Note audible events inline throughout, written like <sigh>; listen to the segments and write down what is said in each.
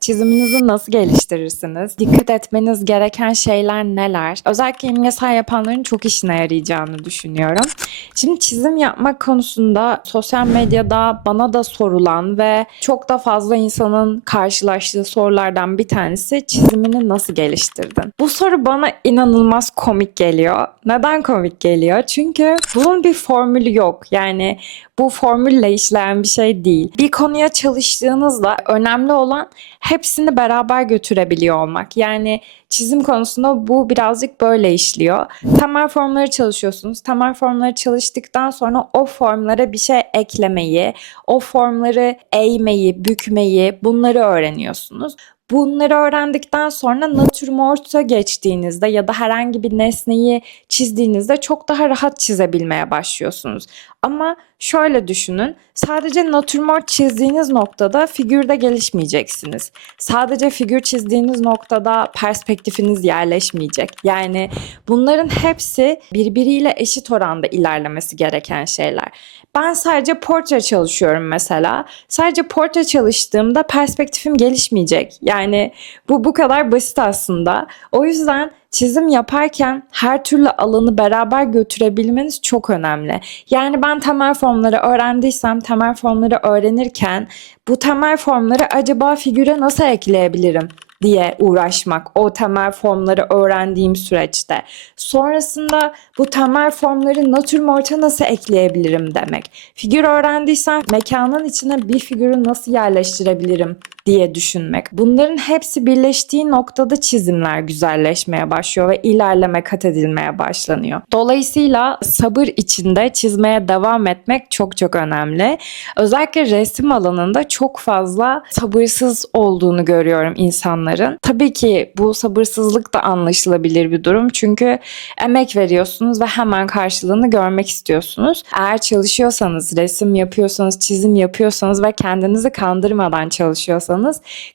Çiziminizi nasıl geliştirirsiniz? Dikkat etmeniz gereken şeyler neler? Özellikle imgesel yapanların çok işine yarayacağını düşünüyorum. Şimdi çizim yapmak konusunda sosyal medyada bana da sorulan ve çok da fazla insanın karşılaştığı sorulardan bir tanesi çizimini nasıl geliştirdin? Bu soru bana inanılmaz komik geliyor. Neden komik geliyor? Çünkü bunun bir formülü yok. Yani bu formülle işleyen bir şey değil. Bir konuya çalıştığınızda önemli olan hepsini beraber götürebiliyor olmak. Yani çizim konusunda bu birazcık böyle işliyor. Temel formları çalışıyorsunuz. Temel formları çalıştıktan sonra o formlara bir şey eklemeyi, o formları eğmeyi, bükmeyi bunları öğreniyorsunuz. Bunları öğrendikten sonra natürmort'a geçtiğinizde ya da herhangi bir nesneyi çizdiğinizde çok daha rahat çizebilmeye başlıyorsunuz. Ama şöyle düşünün, sadece natürmort çizdiğiniz noktada figürde gelişmeyeceksiniz. Sadece figür çizdiğiniz noktada perspektifiniz yerleşmeyecek. Yani bunların hepsi birbiriyle eşit oranda ilerlemesi gereken şeyler. Ben sadece portre çalışıyorum mesela. Sadece portre çalıştığımda perspektifim gelişmeyecek. Yani bu bu kadar basit aslında. O yüzden çizim yaparken her türlü alanı beraber götürebilmeniz çok önemli. Yani ben temel formları öğrendiysem temel formları öğrenirken bu temel formları acaba figüre nasıl ekleyebilirim? Diye uğraşmak o temel formları öğrendiğim süreçte. Sonrasında bu temel formları natürmort'a nasıl ekleyebilirim demek. Figür öğrendiysem mekanın içine bir figürü nasıl yerleştirebilirim diye düşünmek. Bunların hepsi birleştiği noktada çizimler güzelleşmeye başlıyor ve ilerleme kat edilmeye başlanıyor. Dolayısıyla sabır içinde çizmeye devam etmek çok çok önemli. Özellikle resim alanında çok fazla sabırsız olduğunu görüyorum insanların. Tabii ki bu sabırsızlık da anlaşılabilir bir durum. Çünkü emek veriyorsunuz ve hemen karşılığını görmek istiyorsunuz. Eğer çalışıyorsanız, resim yapıyorsanız, çizim yapıyorsanız ve kendinizi kandırmadan çalışıyorsanız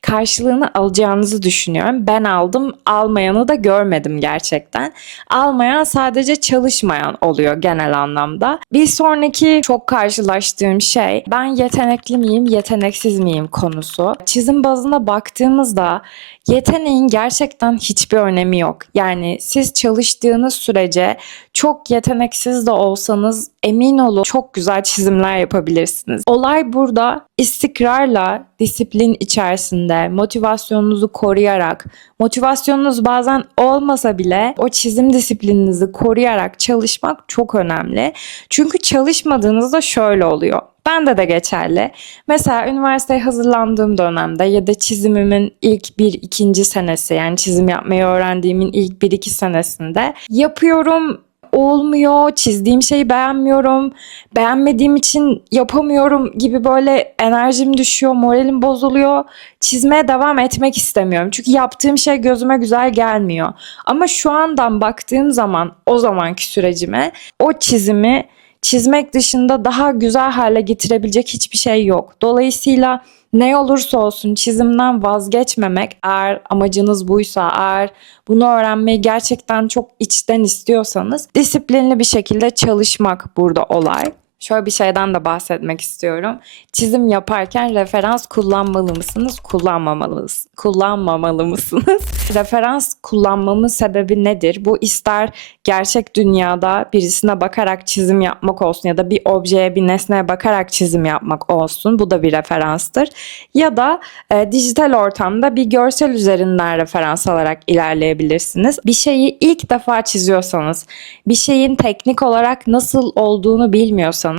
karşılığını alacağınızı düşünüyorum. Ben aldım, almayanı da görmedim gerçekten. Almayan sadece çalışmayan oluyor genel anlamda. Bir sonraki çok karşılaştığım şey ben yetenekli miyim, yeteneksiz miyim konusu. Çizim bazına baktığımızda yeteneğin gerçekten hiçbir önemi yok. Yani siz çalıştığınız sürece çok yeteneksiz de olsanız emin olun çok güzel çizimler yapabilirsiniz. Olay burada istikrarla, disiplin içerisinde, motivasyonunuzu koruyarak, motivasyonunuz bazen olmasa bile o çizim disiplininizi koruyarak çalışmak çok önemli. Çünkü çalışmadığınızda şöyle oluyor. Bende de geçerli. Mesela üniversiteye hazırlandığım dönemde ya da çizimimin ilk bir ikinci senesi yani çizim yapmayı öğrendiğimin ilk bir iki senesinde yapıyorum olmuyor, çizdiğim şeyi beğenmiyorum, beğenmediğim için yapamıyorum gibi böyle enerjim düşüyor, moralim bozuluyor. Çizmeye devam etmek istemiyorum. Çünkü yaptığım şey gözüme güzel gelmiyor. Ama şu andan baktığım zaman o zamanki sürecime o çizimi çizmek dışında daha güzel hale getirebilecek hiçbir şey yok. Dolayısıyla ne olursa olsun çizimden vazgeçmemek eğer amacınız buysa, eğer bunu öğrenmeyi gerçekten çok içten istiyorsanız disiplinli bir şekilde çalışmak burada olay. Şöyle bir şeyden de bahsetmek istiyorum. Çizim yaparken referans kullanmalı mısınız, kullanmamalı, kullanmamalı mısınız? <laughs> referans kullanmamın sebebi nedir? Bu ister gerçek dünyada birisine bakarak çizim yapmak olsun ya da bir objeye, bir nesneye bakarak çizim yapmak olsun. Bu da bir referanstır. Ya da e, dijital ortamda bir görsel üzerinden referans alarak ilerleyebilirsiniz. Bir şeyi ilk defa çiziyorsanız, bir şeyin teknik olarak nasıl olduğunu bilmiyorsanız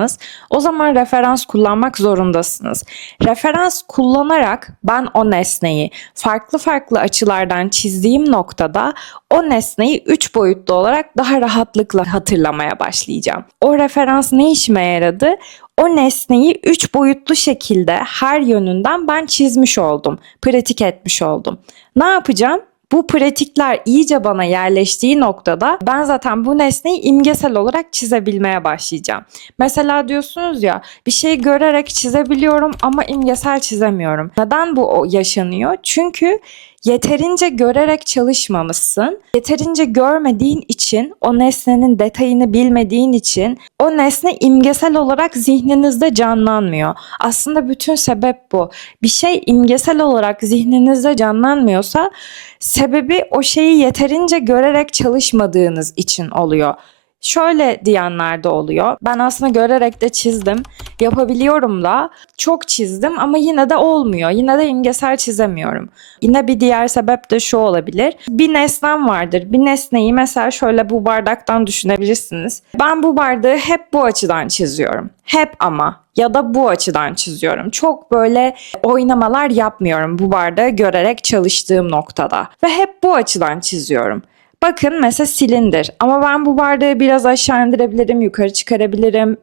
o zaman referans kullanmak zorundasınız. Referans kullanarak ben o nesneyi farklı farklı açılardan çizdiğim noktada o nesneyi üç boyutlu olarak daha rahatlıkla hatırlamaya başlayacağım. O referans ne işime yaradı? o nesneyi üç boyutlu şekilde her yönünden ben çizmiş oldum, pratik etmiş oldum. Ne yapacağım? Bu pratikler iyice bana yerleştiği noktada ben zaten bu nesneyi imgesel olarak çizebilmeye başlayacağım. Mesela diyorsunuz ya bir şey görerek çizebiliyorum ama imgesel çizemiyorum. Neden bu yaşanıyor? Çünkü yeterince görerek çalışmamışsın. Yeterince görmediğin için, o nesnenin detayını bilmediğin için o nesne imgesel olarak zihninizde canlanmıyor. Aslında bütün sebep bu. Bir şey imgesel olarak zihninizde canlanmıyorsa sebebi o şeyi yeterince görerek çalışmadığınız için oluyor. Şöyle diyenler de oluyor. Ben aslında görerek de çizdim. Yapabiliyorum da. Çok çizdim ama yine de olmuyor. Yine de imgesel çizemiyorum. Yine bir diğer sebep de şu olabilir. Bir nesnem vardır. Bir nesneyi mesela şöyle bu bardaktan düşünebilirsiniz. Ben bu bardağı hep bu açıdan çiziyorum. Hep ama ya da bu açıdan çiziyorum. Çok böyle oynamalar yapmıyorum bu bardağı görerek çalıştığım noktada. Ve hep bu açıdan çiziyorum. Bakın mesela silindir ama ben bu bardağı biraz aşağı indirebilirim, yukarı çıkarabilirim.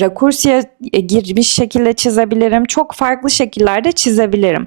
Rakursiye girmiş şekilde çizebilirim. Çok farklı şekillerde çizebilirim.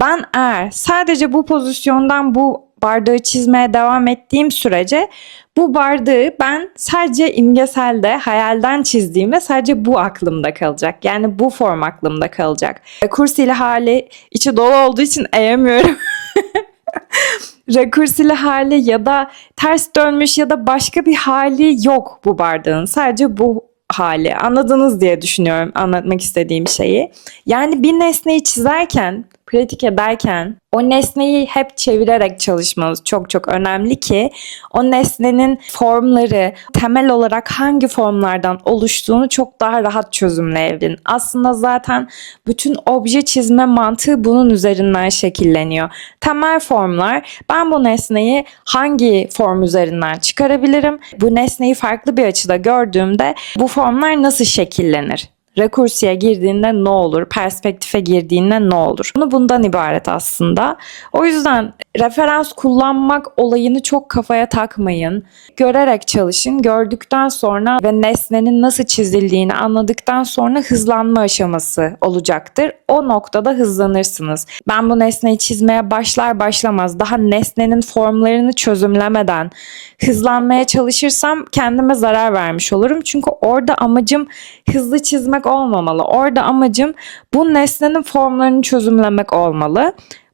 Ben eğer sadece bu pozisyondan bu bardağı çizmeye devam ettiğim sürece bu bardağı ben sadece imgeselde, hayalden çizdiğimde sadece bu aklımda kalacak. Yani bu form aklımda kalacak. Kursili hali içi dolu olduğu için eğemiyorum. <laughs> Rekursili hali ya da ters dönmüş ya da başka bir hali yok bu bardağın. Sadece bu hali. Anladınız diye düşünüyorum anlatmak istediğim şeyi. Yani bir nesneyi çizerken, pratik ederken o nesneyi hep çevirerek çalışmanız çok çok önemli ki o nesnenin formları temel olarak hangi formlardan oluştuğunu çok daha rahat çözümleyebilin. Aslında zaten bütün obje çizme mantığı bunun üzerinden şekilleniyor. Temel formlar ben bu nesneyi hangi form üzerinden çıkarabilirim? Bu nesneyi farklı bir açıda gördüğümde bu formlar nasıl şekillenir? Rekursiye girdiğinde ne olur, perspektife girdiğinde ne olur? Bunu bundan ibaret aslında. O yüzden referans kullanmak olayını çok kafaya takmayın. Görerek çalışın. Gördükten sonra ve nesnenin nasıl çizildiğini anladıktan sonra hızlanma aşaması olacaktır. O noktada hızlanırsınız. Ben bu nesneyi çizmeye başlar başlamaz daha nesnenin formlarını çözümlemeden hızlanmaya çalışırsam kendime zarar vermiş olurum. Çünkü orada amacım hızlı çizmek olmamalı. Orada amacım bu nesnenin formlarını çözümlemek olmalı.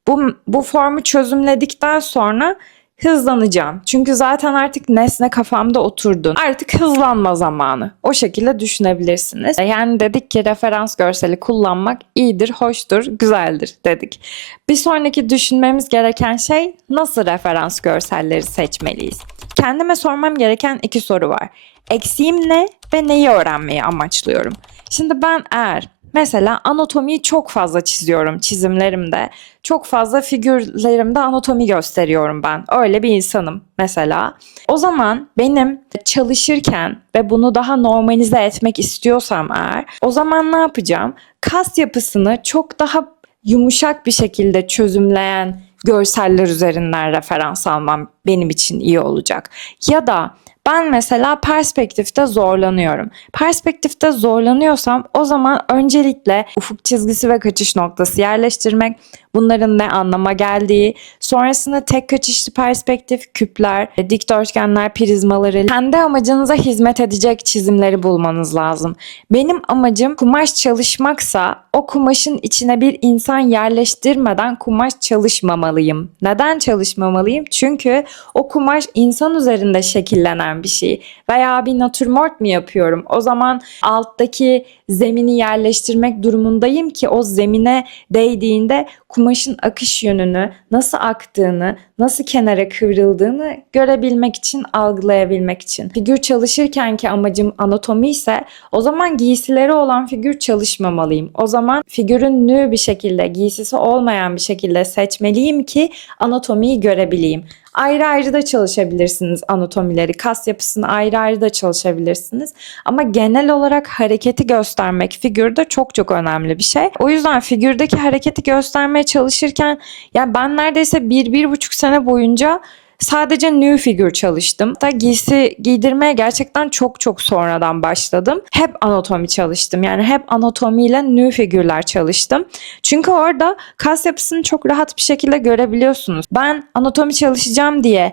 Bu, bu formu çözümledikten sonra hızlanacağım. Çünkü zaten artık nesne kafamda oturdu. Artık hızlanma zamanı. O şekilde düşünebilirsiniz. Yani dedik ki referans görseli kullanmak iyidir, hoştur, güzeldir dedik. Bir sonraki düşünmemiz gereken şey nasıl referans görselleri seçmeliyiz? Kendime sormam gereken iki soru var. Eksiğim ne ve neyi öğrenmeyi amaçlıyorum? Şimdi ben eğer Mesela anatomiyi çok fazla çiziyorum çizimlerimde. Çok fazla figürlerimde anatomi gösteriyorum ben. Öyle bir insanım mesela. O zaman benim çalışırken ve bunu daha normalize etmek istiyorsam eğer o zaman ne yapacağım? Kas yapısını çok daha yumuşak bir şekilde çözümleyen görseller üzerinden referans almam benim için iyi olacak. Ya da ben mesela perspektifte zorlanıyorum. Perspektifte zorlanıyorsam o zaman öncelikle ufuk çizgisi ve kaçış noktası yerleştirmek, bunların ne anlama geldiği, sonrasında tek kaçışlı perspektif, küpler, dikdörtgenler, prizmaları, kendi amacınıza hizmet edecek çizimleri bulmanız lazım. Benim amacım kumaş çalışmaksa o kumaşın içine bir insan yerleştirmeden kumaş çalışmamalıyım. Neden çalışmamalıyım? Çünkü o kumaş insan üzerinde şekillenen bir şey. Veya bir natürmort mu yapıyorum? O zaman alttaki zemini yerleştirmek durumundayım ki o zemine değdiğinde kumaşın akış yönünü, nasıl aktığını, nasıl kenara kıvrıldığını görebilmek için, algılayabilmek için. Figür çalışırken ki amacım anatomi ise o zaman giysileri olan figür çalışmamalıyım. O zaman figürün nü bir şekilde, giysisi olmayan bir şekilde seçmeliyim ki anatomiyi görebileyim. Ayrı ayrı da çalışabilirsiniz anatomileri, kas yapısını ayrı ayrı da çalışabilirsiniz. Ama genel olarak hareketi göstermek figürde çok çok önemli bir şey. O yüzden figürdeki hareketi göstermeye çalışırken yani ben neredeyse bir, bir buçuk sene boyunca Sadece new figür çalıştım. Da giysi giydirmeye gerçekten çok çok sonradan başladım. Hep anatomi çalıştım. Yani hep anatomiyle new figürler çalıştım. Çünkü orada kas yapısını çok rahat bir şekilde görebiliyorsunuz. Ben anatomi çalışacağım diye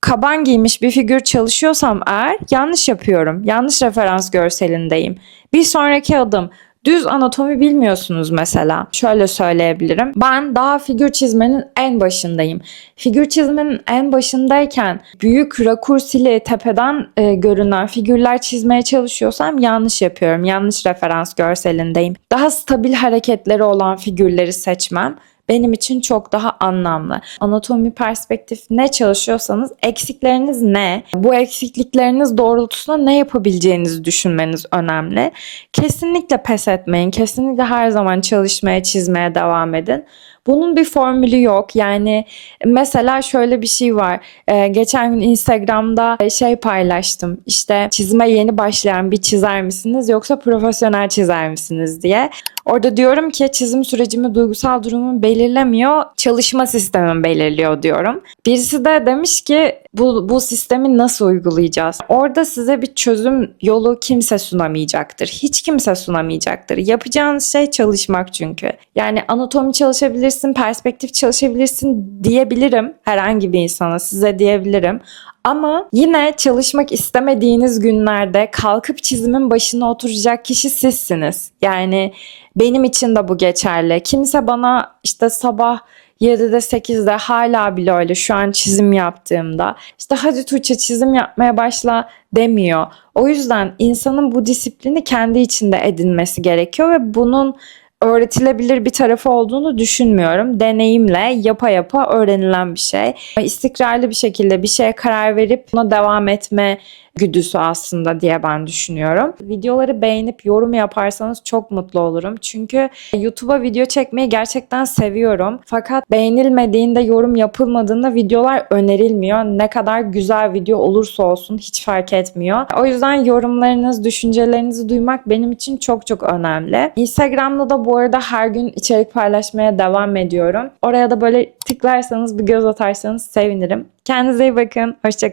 kaban giymiş bir figür çalışıyorsam eğer yanlış yapıyorum. Yanlış referans görselindeyim. Bir sonraki adım düz anatomi bilmiyorsunuz mesela. Şöyle söyleyebilirim. Ben daha figür çizmenin en başındayım. Figür çizmenin en başındayken büyük rakurs ile tepeden e, görünen figürler çizmeye çalışıyorsam yanlış yapıyorum. Yanlış referans görselindeyim. Daha stabil hareketleri olan figürleri seçmem benim için çok daha anlamlı. Anatomi perspektif ne çalışıyorsanız eksikleriniz ne? Bu eksiklikleriniz doğrultusunda ne yapabileceğinizi düşünmeniz önemli. Kesinlikle pes etmeyin. Kesinlikle her zaman çalışmaya, çizmeye devam edin. Bunun bir formülü yok. Yani mesela şöyle bir şey var. Ee, geçen gün Instagram'da şey paylaştım. İşte çizime yeni başlayan bir çizer misiniz yoksa profesyonel çizer misiniz diye. Orada diyorum ki çizim sürecimi duygusal durumum belirlemiyor, çalışma sistemim belirliyor diyorum. Birisi de demiş ki bu, bu sistemi nasıl uygulayacağız? Orada size bir çözüm yolu kimse sunamayacaktır. Hiç kimse sunamayacaktır. Yapacağınız şey çalışmak çünkü. Yani anatomi çalışabilirsin, perspektif çalışabilirsin diyebilirim herhangi bir insana size diyebilirim. Ama yine çalışmak istemediğiniz günlerde kalkıp çizimin başına oturacak kişi sizsiniz. Yani benim için de bu geçerli. Kimse bana işte sabah 7'de 8'de hala bile öyle şu an çizim yaptığımda işte hadi Tuğçe çizim yapmaya başla demiyor. O yüzden insanın bu disiplini kendi içinde edinmesi gerekiyor ve bunun öğretilebilir bir tarafı olduğunu düşünmüyorum. Deneyimle yapa yapa öğrenilen bir şey. İstikrarlı bir şekilde bir şeye karar verip buna devam etme güdüsü aslında diye ben düşünüyorum. Videoları beğenip yorum yaparsanız çok mutlu olurum. Çünkü YouTube'a video çekmeyi gerçekten seviyorum. Fakat beğenilmediğinde, yorum yapılmadığında videolar önerilmiyor. Ne kadar güzel video olursa olsun hiç fark etmiyor. O yüzden yorumlarınız, düşüncelerinizi duymak benim için çok çok önemli. Instagram'da da bu arada her gün içerik paylaşmaya devam ediyorum. Oraya da böyle tıklarsanız, bir göz atarsanız sevinirim. Kendinize iyi bakın. Hoşçakalın.